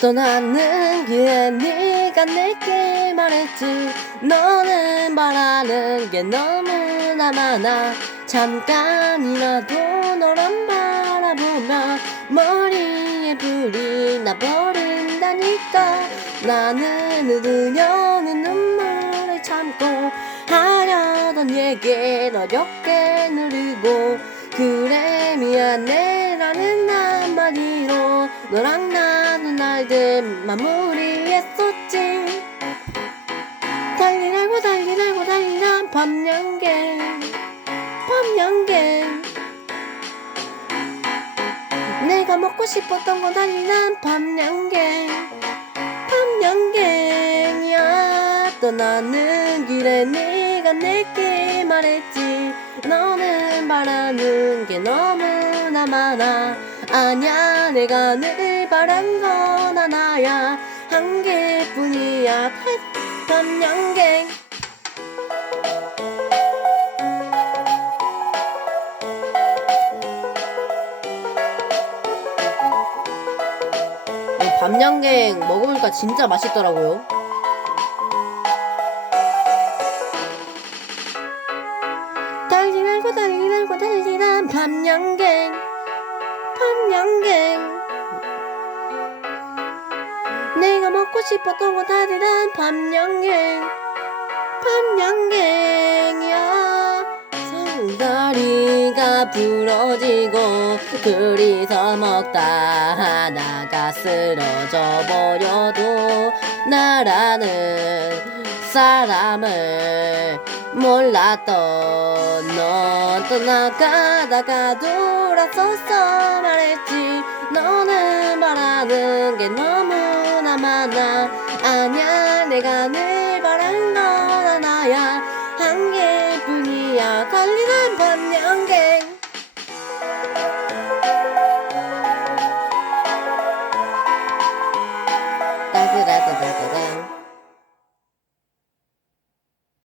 떠나는 길에 네가 내게 말했지. 너는 바라는 게 너무나 많아. 잠깐이라도 널안 바라보면 머리에 불이 나버린다니까. 나는 흐르려는 눈물을 참고 하려던 얘기를 어렵게 누르고. 그래 미안해라는 한마디로 너랑 나 눈 날들 마무리했었지. 달리라고 달리라고 달리란 밤양갱 밤양갱 내가 먹고 싶었던 건 달리란 밤양갱 밤양갱이야. 떠나는 길에 네가 내게 말했지. 너는 바라는 게 너무나 많아. 아냐 내가 늘 바란 건 하나야. 한 개뿐이야. 밤양갱. 밤양갱 먹으니까 진짜 맛있더라고요. 달리라고 달리라고 달리란 밤양갱. 밤양갱 내가 먹고 싶었던 건 달리란 밤양갱 밤양갱이야. 다리가 부러지고 둘이서 먹다 하나가 쓰러져 버려도 나라는 사람을 몰랐던 넌 떠나가다가 돌아서서 말했지. 너는 바라는 게 너무나 많아 아냐 내가 늘 바란 건 하나야. 한 개뿐이야. 달리는 밤